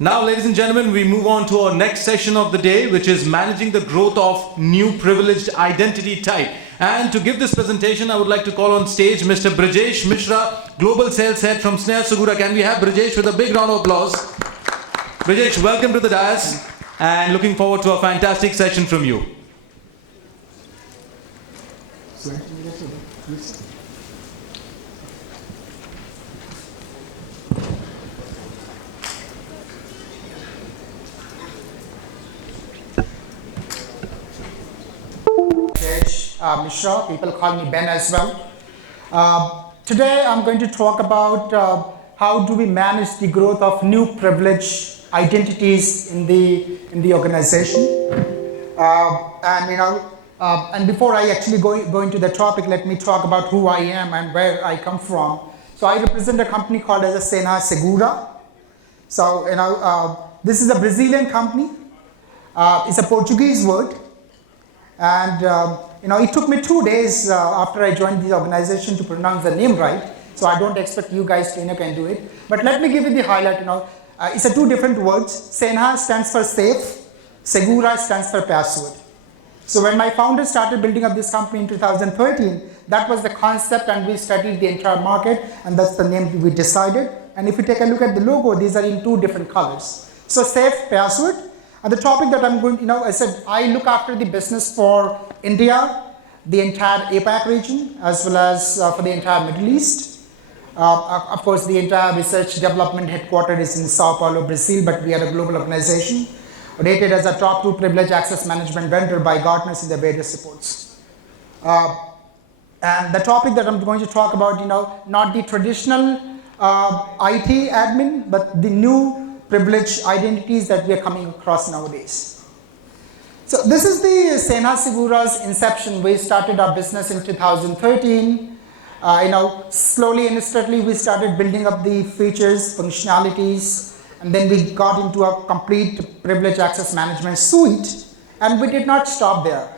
Now, ladies and gentlemen, we move on to our next session of the day, which is managing the growth of new privileged identity type. And to give this presentation, I would like to call on stage Mr. Brijesh Mishraa, Global Sales Head from Sena and Password. Can we have Brijesh with a big round of applause? Brijesh, welcome to the dais, and looking forward to a fantastic session from you. Mishraa, people call me Ben as well. Today I'm going to talk about how do we manage the growth of new privileged identities in the organization. And before I actually go into the topic, let me talk about who I am and where I come from. So I represent a company called as a Sena and Password. So this is a Brazilian company. It's a Portuguese word. And it took me 2 days after I joined the organization to pronounce the name right. So I don't expect you guys can do it. But let me give you the highlight. It's a two different words. Senha stands for safe. Segura stands for password. So when my founder started building up this company in 2013, that was the concept, and we studied the entire market, and that's the name we decided. And if you take a look at the logo, these are in two different colors. So safe, password. And the topic that I'm going to, I said I look after the business for India, the entire APAC region, as well as for the entire Middle East. Of course, the entire research development headquartered is in Sao Paulo, Brazil, but we are a global organization, rated as a top 2 privileged access management vendor by Gartner in the various reports. And the topic that I'm going to talk about, not the traditional IT admin, but the new privileged identities that we are coming across nowadays. So this is the Senhasegura's inception. We started our business in 2013. Slowly and steadily we started building up the features, functionalities, and then we got into a complete privileged access management suite, and we did not stop there.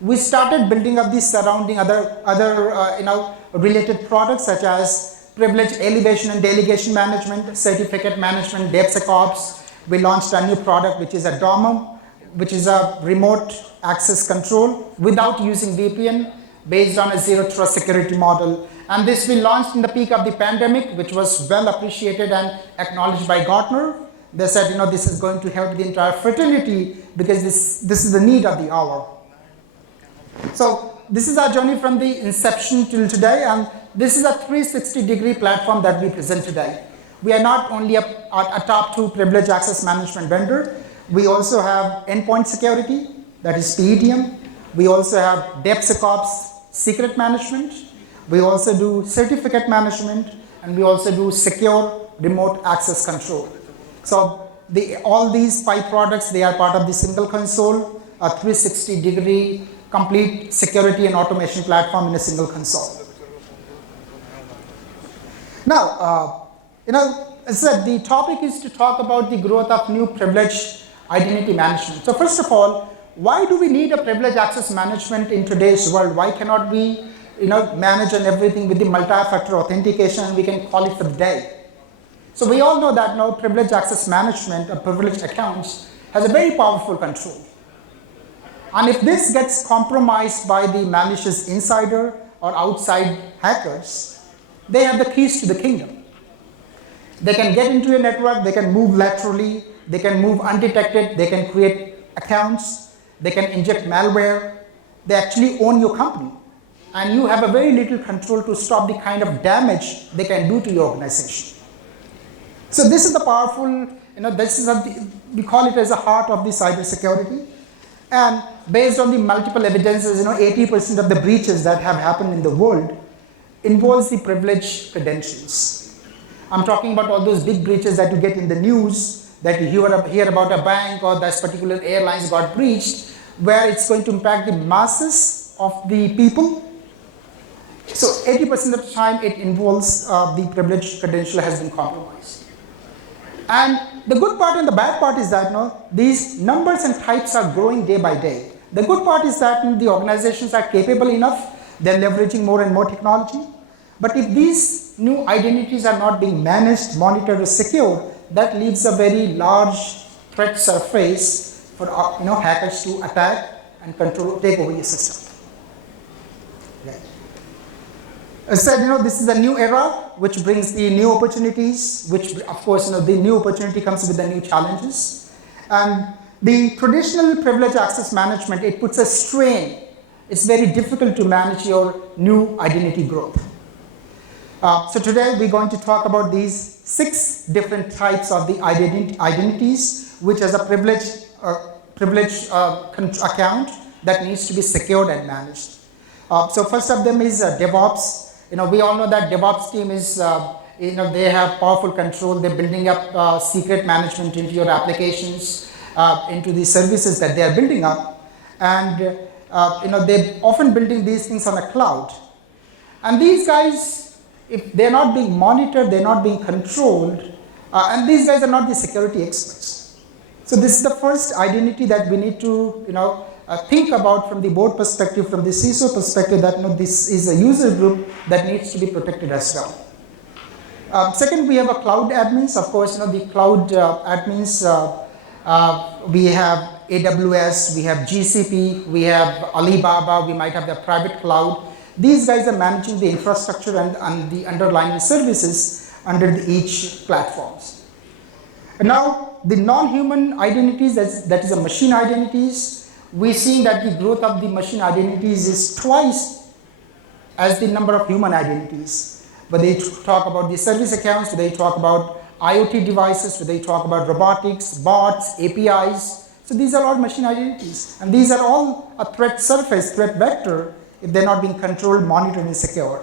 We started building up the surrounding other related products such as privilege elevation and delegation management, certificate management, DevSecOps. We launched a new product which is idemeum, which is a remote access control without using VPN, based on a zero trust security model. And this we launched in the peak of the pandemic, which was well appreciated and acknowledged by Gartner. They said, this is going to help the entire fraternity because this is the need of the hour. So this is our journey from the inception till today, and this is a 360-degree platform that we present today. We are not only a top 2 privileged access management vendor, we also have endpoint security, that is PEDM. We also have DevSecOps secret management. We also do certificate management, and we also do secure remote access control. So all these 5 products, they are part of the single console, a 360-degree complete security and automation platform in a single console. Now, as I said, the topic is to talk about the growth of new privileged identity management. So first of all, why do we need a privileged access management in today's world? Why cannot we manage and everything with the multi-factor authentication, and we can call it for the day? So we all know that now privileged access management, privileged accounts, has a very powerful control. And if this gets compromised by the malicious insider or outside hackers, they have the keys to the kingdom. They can get into your network, they can move laterally, they can move undetected, they can create accounts, they can inject malware, they actually own your company. And you have a very little control to stop the kind of damage they can do to your organization. So this is the powerful, we call it as the heart of the cybersecurity. And based on the multiple evidences, 80% of the breaches that have happened in the world involves the privileged credentials. I'm talking about all those big breaches that you get in the news, that you hear about a bank or this particular airlines got breached, where it's going to impact the masses of the people. So 80% of the time it involves the privileged credential has been compromised. And the good part and the bad part is that these numbers and types are growing day by day. The good part is that the organizations are capable enough, they're leveraging more and more technology. But if these new identities are not being managed, monitored, or secured, that leaves a very large threat surface for hackers to attack and take over your system. Right. As I said, this is a new era which brings the new opportunities, which of course, the new opportunity comes with the new challenges. And the traditional privilege access management, it puts a strain. It's very difficult to manage your new identity growth. So today we're going to talk about these 6 different types of the identities, which has a privilege account that needs to be secured and managed. So first of them is DevOps. We all know that DevOps team is, they have powerful control. They're building up secret management into your applications, into the services that they are building up. And they're often building these things on the cloud. And these guys, if they're not being monitored, they're not being controlled, and these guys are not the security experts. So this is the first identity that we need to think about from the board perspective, from the CISO perspective, that this is a user group that needs to be protected as well. Second, we have a cloud admins. Of course, the cloud admins, we have AWS, we have GCP, we have Alibaba, we might have the private cloud. These guys are managing the infrastructure and the underlying services under each platforms. And now, the non-human identities, that is the machine identities, we're seeing that the growth of the machine identities is twice as the number of human identities. Whether you talk about the service accounts, whether you talk about IoT devices, whether you talk about robotics, bots, APIs. So these are all machine identities. And these are all a threat surface, threat vector, if they're not being controlled, monitored, and secured.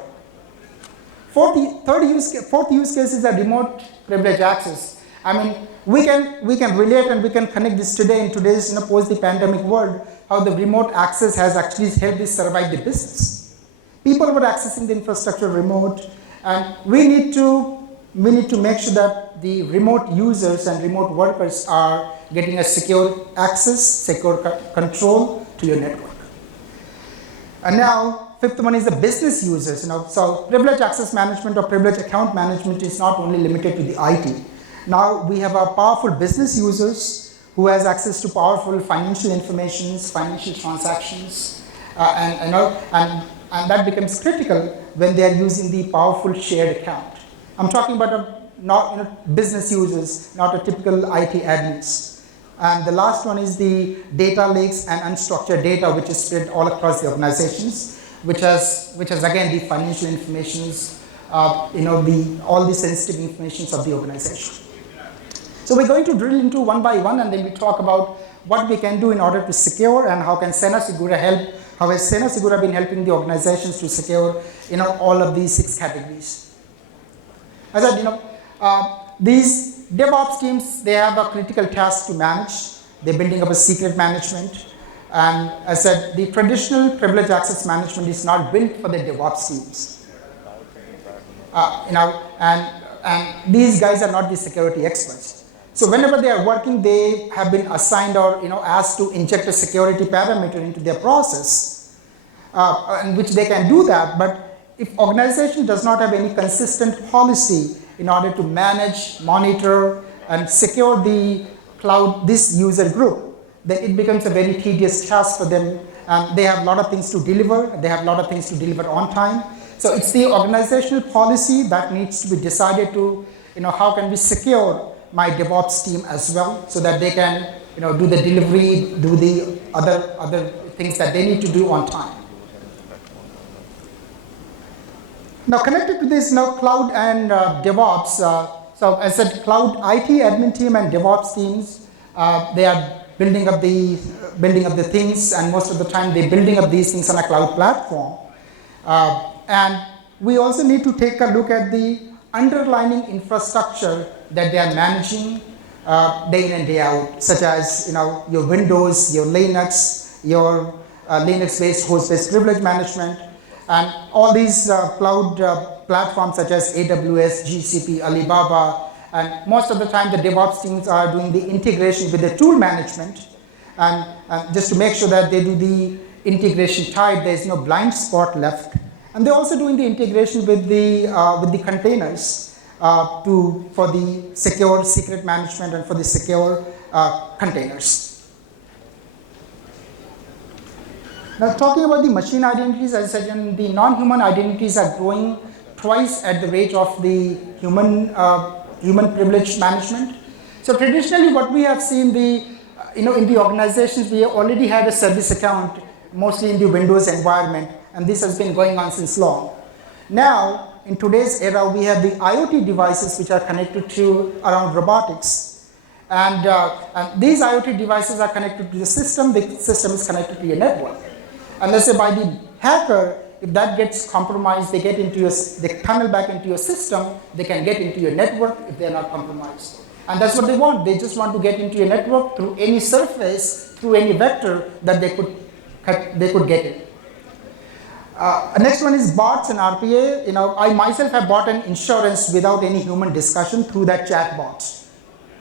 Fourth use case is a remote privilege access. I mean, we can relate and we can connect this today in today's post the pandemic world, how the remote access has actually helped us survive the business. People were accessing the infrastructure remote, and we need to make sure that the remote users and remote workers are getting a secure access, secure control to your network. And now, fifth one is the business users. So privilege access management or privilege account management is not only limited to the IT. Now we have our powerful business users who has access to powerful financial information, financial transactions, and that becomes critical when they are using the powerful shared account. I'm talking about business users, not a typical IT admins. And the last one is the data lakes and unstructured data, which is spread all across the organizations, which has again the financial informations, all the sensitive informations of the organization. So we're going to drill into one by one, and then we talk about what we can do in order to secure and how can senhasegura help. How has senhasegura been helping the organizations to secure all of these 6 categories? As I said, these DevOps teams, they have a critical task to manage. They're building up a secret management. And as I said, the traditional privilege access management is not built for the DevOps teams. And these guys are not the security experts. So whenever they are working, they have been assigned or asked to inject a security parameter into their process, in which they can do that. But if organization does not have any consistent policy in order to manage, monitor, and secure the cloud, this user group, then it becomes a very tedious task for them. They have a lot of things to deliver. They have a lot of things to deliver on time. So it's the organizational policy that needs to be decided to, how can we secure my DevOps team as well, so that they can, do the delivery, do the other things that they need to do on time. Now, connected to this, cloud and DevOps. So as I said, cloud IT admin team and DevOps teams, they are building up the things, and most of the time they're building up these things on a cloud platform. And we also need to take a look at the underlying infrastructure that they are managing day in and day out, such as your Windows, your Linux, your Linux-based host-based privilege management, and all these cloud platforms such as AWS, GCP, Alibaba, and most of the time the DevOps teams are doing the integration with the tool management, and just to make sure that they do the integration tight, there's no blind spot left. And they're also doing the integration with the containers. for the secure secret management and for the secure containers. Now, talking about the machine identities, as I said, the non-human identities are growing twice at the rate of the human privilege management. So traditionally, what we have seen in the organizations, we already had a service account, mostly in the Windows environment, and this has been going on since long. Now, in today's era, we have the IoT devices which are connected to around robotics. And these IoT devices are connected to the system is connected to your network. And let's say by the hacker, if that gets compromised, they tunnel back into your system, they can get into your network if they're not compromised. And that's what they want. They just want to get into your network through any surface, through any vector that they could get in. Next one is bots and RPA. I myself have bought an insurance without any human discussion through that chat bot.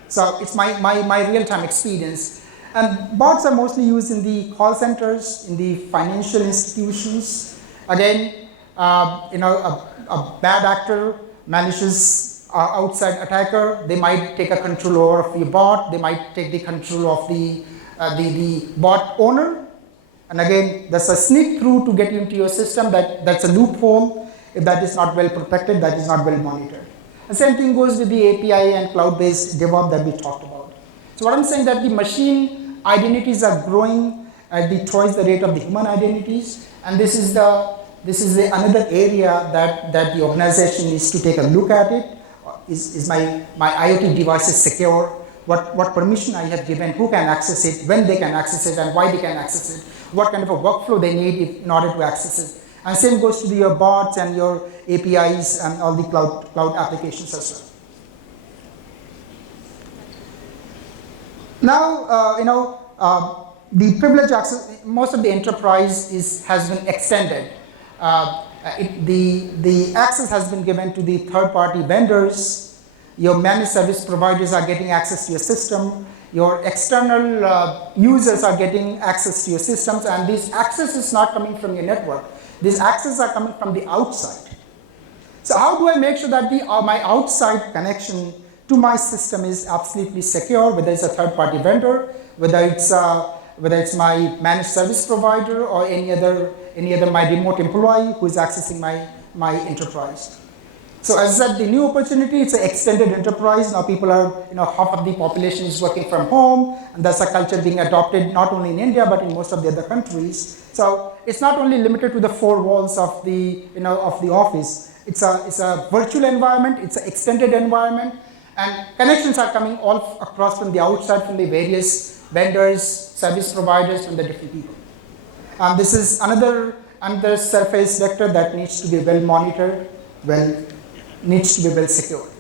So it's my real-time experience. And bots are mostly used in the call centers, in the financial institutions. Again, a bad actor, malicious outside attacker, they might take a control over your bot. They might take the control of the bot owner. And again, there's a sneak through to get into your system. That's a loophole. If that is not well protected, that is not well monitored. The same thing goes with the API and cloud-based DevOps that we talked about. So what I'm saying that the machine identities are growing at twice the rate of the human identities, and this is another area that the organization needs to take a look at it. Is my IoT devices secure? What permission I have given, who can access it, when they can access it, and why they can access it, what kind of a workflow they need in order to access it. And same goes to your bots and your APIs and all the cloud applications as well. Now, the privilege access, most of the enterprise has been extended. The access has been given to the third-party vendors. Your managed service providers are getting access to your system. Your external users are getting access to your systems, and this access is not coming from your network. These access are coming from the outside. So how do I make sure that my outside connection to my system is absolutely secure, whether it's a third-party vendor, whether it's my managed service provider, or any other my remote employee who is accessing my enterprise. So as I said, the new opportunity, it's an extended enterprise. Now people are, half of the population is working from home, and that's a culture being adopted not only in India, but in most of the other countries. So it's not only limited to the four walls of the office. It's a virtual environment, it's an extended environment, and connections are coming all across from the outside, from the various vendors, service providers, from the different people. This is another surface vector that needs to be well monitored, needs to be well secured.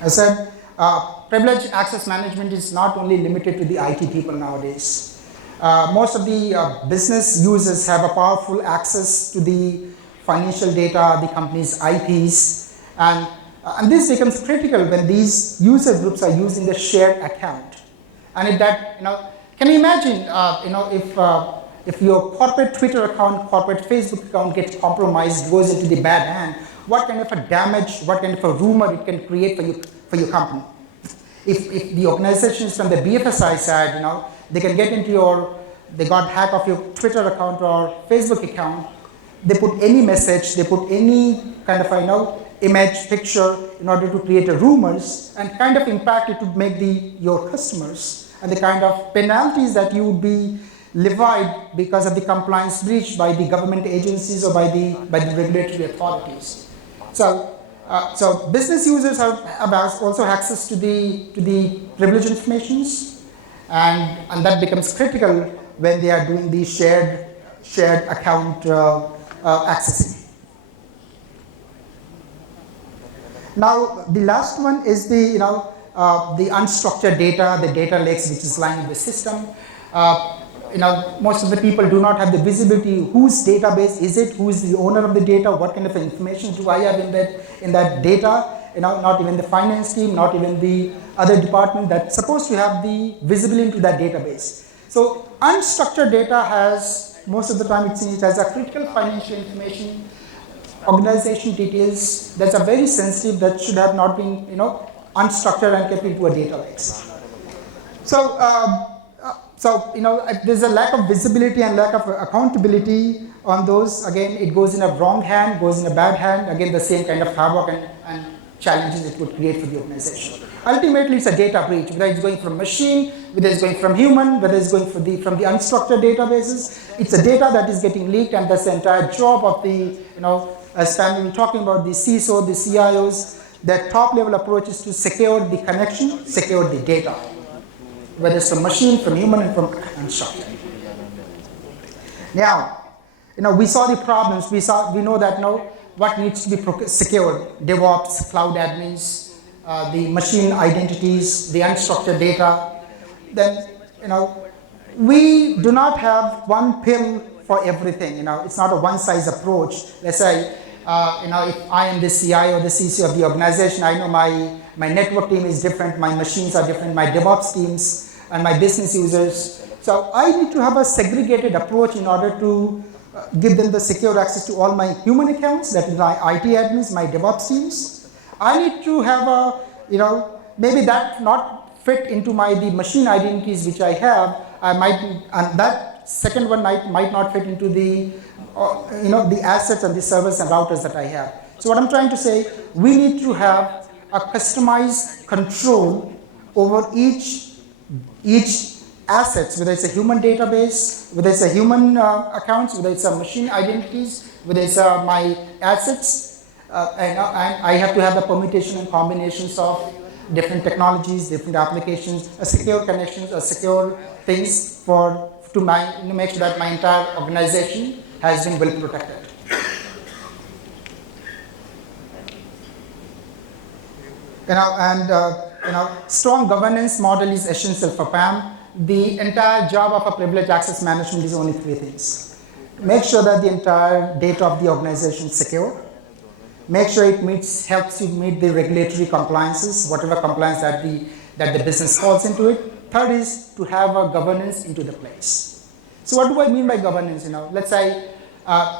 As I said, privileged access management is not only limited to the IT people nowadays. Most of the business users have a powerful access to the financial data, the company's IPs, and this becomes critical when these user groups are using the shared account. And can you imagine, if your corporate Twitter account, corporate Facebook account gets compromised, goes into the bad hand, what kind of a damage, what kind of a rumor it can create for your company? If the organization is from the BFSI side, they can get into they got hack of your Twitter account or Facebook account, they put any message, they put any kind of image, picture in order to create rumors and kind of impact it to make your customers, and the kind of penalties that you would be levied because of the compliance breach by the government agencies or by the regulatory authorities. So business users have also access to the privileged informations, and that becomes critical when they are doing the shared account accessing. Now the last one is the unstructured data, the data lakes which is lying in the system. Most of the people do not have the visibility. Whose database is it? Who is the owner of the data? What kind of information do I have in that data? Not even the finance team, not even the other department that's supposed to have the visibility into that database. So unstructured data has, most of the time it has a critical financial information. organization details that are very sensitive, that should have not been, unstructured and kept into a data lakes. So, if there's a lack of visibility and lack of accountability on those, again, it goes in a wrong hand, goes in a bad hand, again, the same kind of havoc and challenges it would create for the organization. Ultimately, it's a data breach, whether it's going from machine, whether it's going from human, whether it's going from the unstructured databases. It's a data that is getting leaked, and that's the entire job of the, as Pam was talking about, the CISO, the CIOs, their top level approach is to secure the connection, secure the data, whether it's from machine, from human, and from unstructured. Now, we saw the problems. We know that what needs to be secured: DevOps, cloud admins, the machine identities, the unstructured data. Then, we do not have one pill for everything. It's not a one-size approach. Let's say, if I am the CIO or the CISO of the organization, I know my network team is different, my machines are different, my DevOps teams, and my business users. So I need to have a segregated approach in order to give them the secure access to all my human accounts, that is my IT admins, my DevOps teams. I need to have a, maybe that not fit into the machine identities which I have. And that second one might not fit into the, the assets and the servers and routers that I have. So what I'm trying to say, we need to have a customized control over each assets, whether it's a human database, whether it's a human accounts, whether it's a machine identities, whether it's my assets, and I have to have the permutation and combinations of different technologies, different applications, a secure connections, a secure things to make sure that my entire organization has been well protected. Strong governance model is essential for PAM. The entire job of a privileged access management is only 3 things. Make sure that the entire data of the organization is secure. Make sure it helps you meet the regulatory compliances, whatever compliance that the business falls into it. Third is to have a governance into the place. So what do I mean by governance? Let's say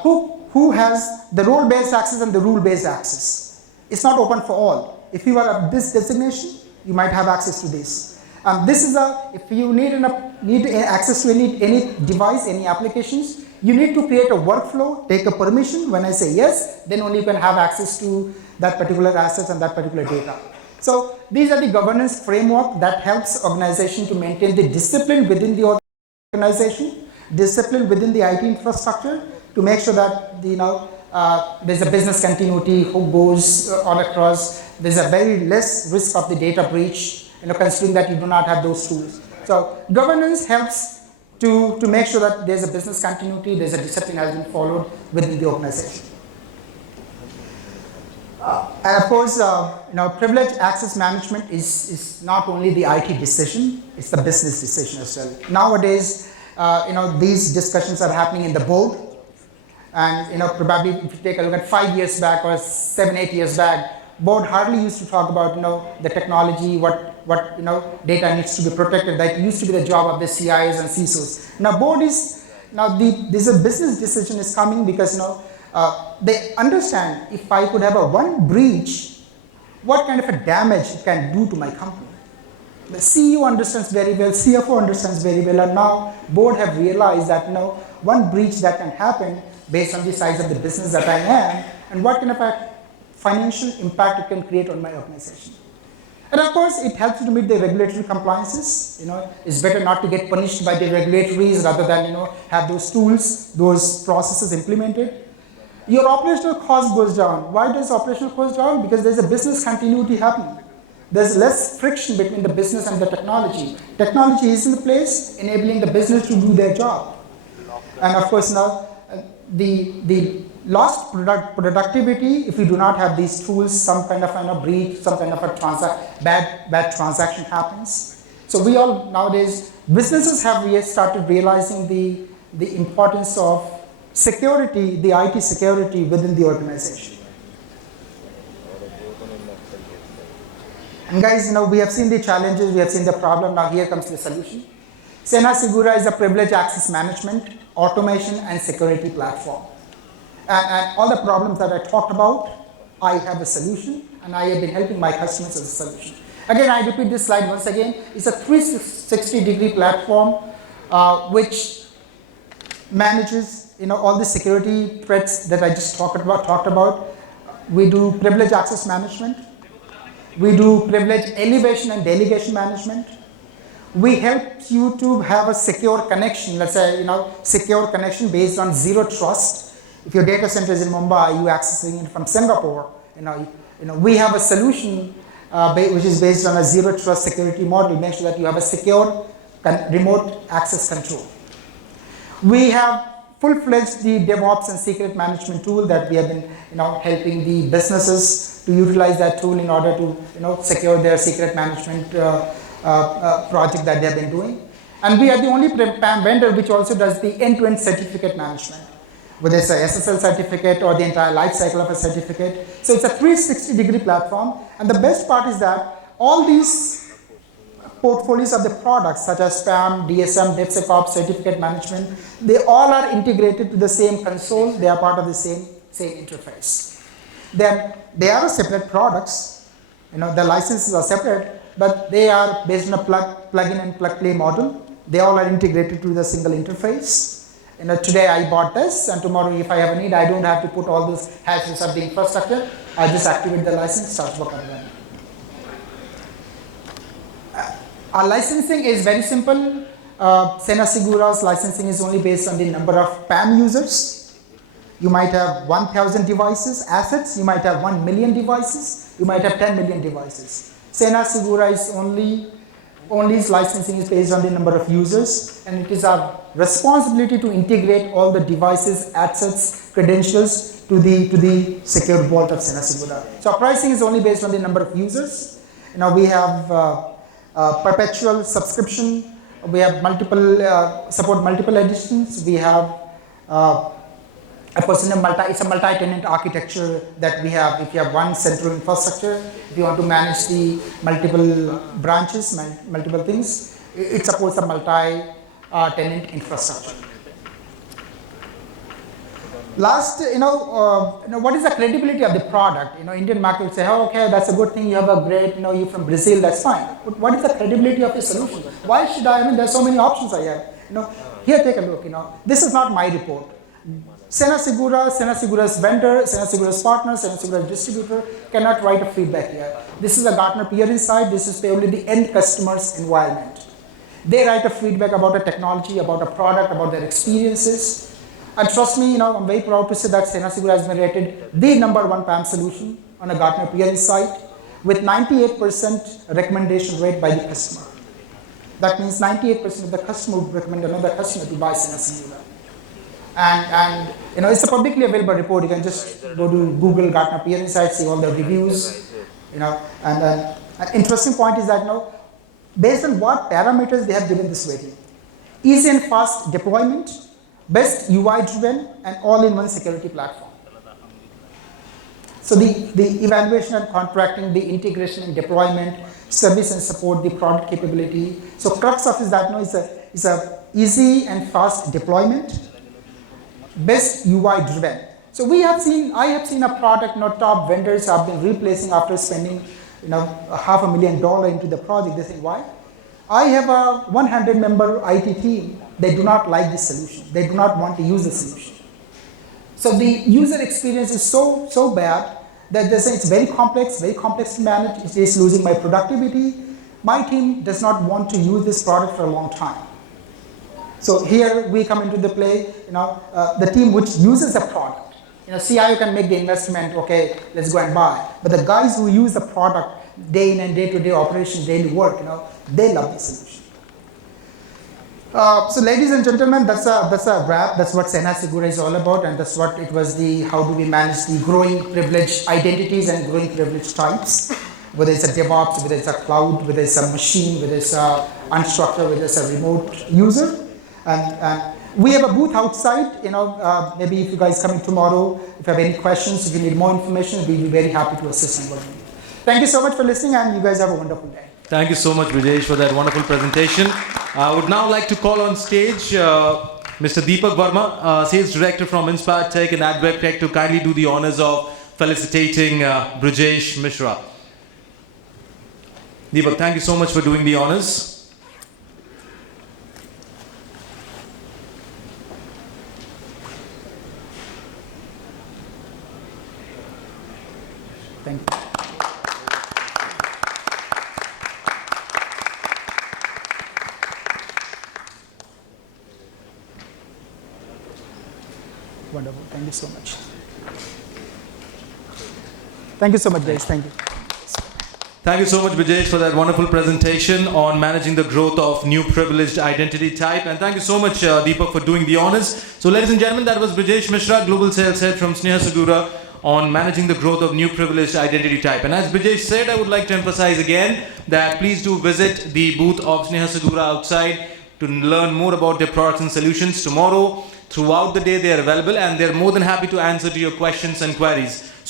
who has the role-based access and the rule-based access. It's not open for all. If you are of this designation, you might have access to this. If you need access to any device, any applications, you need to create a workflow, take a permission. When I say yes, then only you can have access to that particular assets and that particular data. So these are the governance framework that helps organization to maintain the discipline within the organization, discipline within the IT infrastructure, to make sure that there's a business continuity who goes all across. There's a very less risk of the data breach, considering that you do not have those tools. So governance helps to make sure that there's a business continuity, there's a discipline has been followed within the organization. And of course, privileged access management is not only the IT decision, it's the business decision as well. Nowadays, these discussions are happening in the board. And probably if you take a look at 5 years back or 7, 8 years back, board hardly used to talk about the technology, what data needs to be protected. That used to be the job of the CIOs and CISOs. Now this a business decision is coming because they understand if I could have one breach, what kind of a damage it can do to my company. The CEO understands very well, CFO understands very well, and now board have realized that one breach that can happen based on the size of the business that I am, and what kind of a financial impact it can create on my organization. And of course, it helps you to meet the regulatory compliances. It's better not to get punished by the regulatories rather than have those tools, those processes implemented. Your operational cost goes down. Why does operational cost down? Because there's a business continuity happening. There's less friction between the business and the technology. Technology is in the place, enabling the business to do their job. And of course, now the lost productivity, if we do not have these tools, some kind of breach, some kind of a bad transaction happens. So we all nowadays, businesses have started realizing the importance of security, the IT security within the organization. And guys, we have seen the challenges, we have seen the problem, now here comes the solution. Senhasegura is a privileged access management, automation, and security platform. and all the problems that I talked about, I have a solution, and I have been helping my customers as a solution. Again, I repeat this slide once again. It's a 360-degree platform which manages all the security threats that I just talked about. We do privilege access management. We do privilege elevation and delegation management. We help you to have a secure connection, let's say, secure connection based on zero trust. If your data center is in Mumbai, you're accessing it from Singapore, we have a solution which is based on a zero trust security model. Make sure that you have a secure remote access control. We have full-fledged the DevOps and secret management tool that we have been helping the businesses to utilize that tool in order to secure their secret management project that they have been doing. And we are the only PAM vendor which also does the end-to-end certificate management, whether it's a SSL certificate or the entire life cycle of a certificate. So it's a 360-degree platform. And the best part is that all these portfolios of the products, such as PAM, DSM, DevSecOps, certificate management, they all are integrated to the same console. They are part of the same interface. They are separate products. The licenses are separate, but they are based on a plug-in and plug-play model. They all are integrated to the single interface. Today I bought this, and tomorrow if I have a need, I don't have to put all those hashes of the infrastructure. I just activate the license, start working on it. Our licensing is very simple. Senhasegura's licensing is only based on the number of PAM users. You might have 1,000 devices, assets. You might have 1 million devices. You might have 10 million devices. Senhasegura is only its licensing is based on the number of users, and it is our responsibility to integrate all the devices, assets, credentials to the secure vault of Senhasegura. So our pricing is only based on the number of users. We have perpetual subscription. We have support multiple editions. We have it's a multi-tenant architecture that we have. If you have one central infrastructure, if you want to manage the multiple branches, multiple things, it supports a multi-tenant infrastructure. Last, what is the credibility of the product? Indian market would say, oh, okay, that's a good thing. You have a great, you're from Brazil, that's fine. But what is the credibility of your solution? Why should there's so many options I have. Here, take a look. This is not my report. Senhasegura, Senhasegura's vendor, Senhasegura's partner, Senhasegura's distributor cannot write a feedback here. This is a Gartner peer insight. This is purely the end customer's environment. They write a feedback about a technology, about a product, about their experiences. And trust me, I'm very proud to say that Senhasegura has been rated the #1 PAM solution on a Gartner peer insight with 98% recommendation rate by the customer. That means 98% of the customer would recommend another customer to buy Senhasegura. And it's a publicly available report. You can just go to Google Gartner peer insight, see all the reviews. And an interesting point is that based on what parameters they have given this rating: easy and fast deployment, best UI-driven, and all-in-one security platform. So the evaluation and contracting, the integration and deployment, service and support, the product capability. So crux of is that it's a easy and fast deployment, best UI-driven. So I have seen a product, top vendors have been replacing after spending $500,000 into the project. They say, why? I have a 100-member IT team. They do not like this solution. They do not want to use the solution. So the user experience is so bad that they say it's very complex to manage. It is losing my productivity. My team does not want to use this product for a long time. So here we come into the play, the team which uses the product. CIO can make the investment, okay, let's go and buy. But the guys who use the product day in and day-to-day operation, daily work, they love the solution. So ladies and gentlemen, that's a wrap. That's what Senhasegura is all about, and that's what it was how do we manage the growing privileged identities and growing privileged types, whether it's a DevOps, whether it's a cloud, whether it's a machine, whether it's a unstructured, whether it's a remote user. And we have a booth outside, maybe if you guys come in tomorrow, if you have any questions, if you need more information, we'll be very happy to assist and work with you. Thank you so much for listening, and you guys have a wonderful day. Thank you so much, Brijesh, for that wonderful presentation. I would now like to call on stage Mr. Deepak Verma, Sales Director from InfoTech and AdwebTech, to kindly do the honors of felicitating Brijesh Mishraa. Deepak, thank you so much for doing the honors. Thank you. Wonderful. Thank you so much. Thank you so much, guys. Thank you. Thank you so much, Brijesh, for that wonderful presentation on managing the growth of new privileged identity type. And thank you so much, Deepak, for doing the honors. So, ladies and gentlemen, that was Brijesh Mishraa, Global Sales Head from senhasegura, on managing the growth of new privileged identity type. And as Brijesh said, I would like to emphasize again that please do visit the booth of senhasegura outside to learn more about their products and solutions. Tomorrow, throughout the day, they are available and they're more than happy to answer to your questions and queries.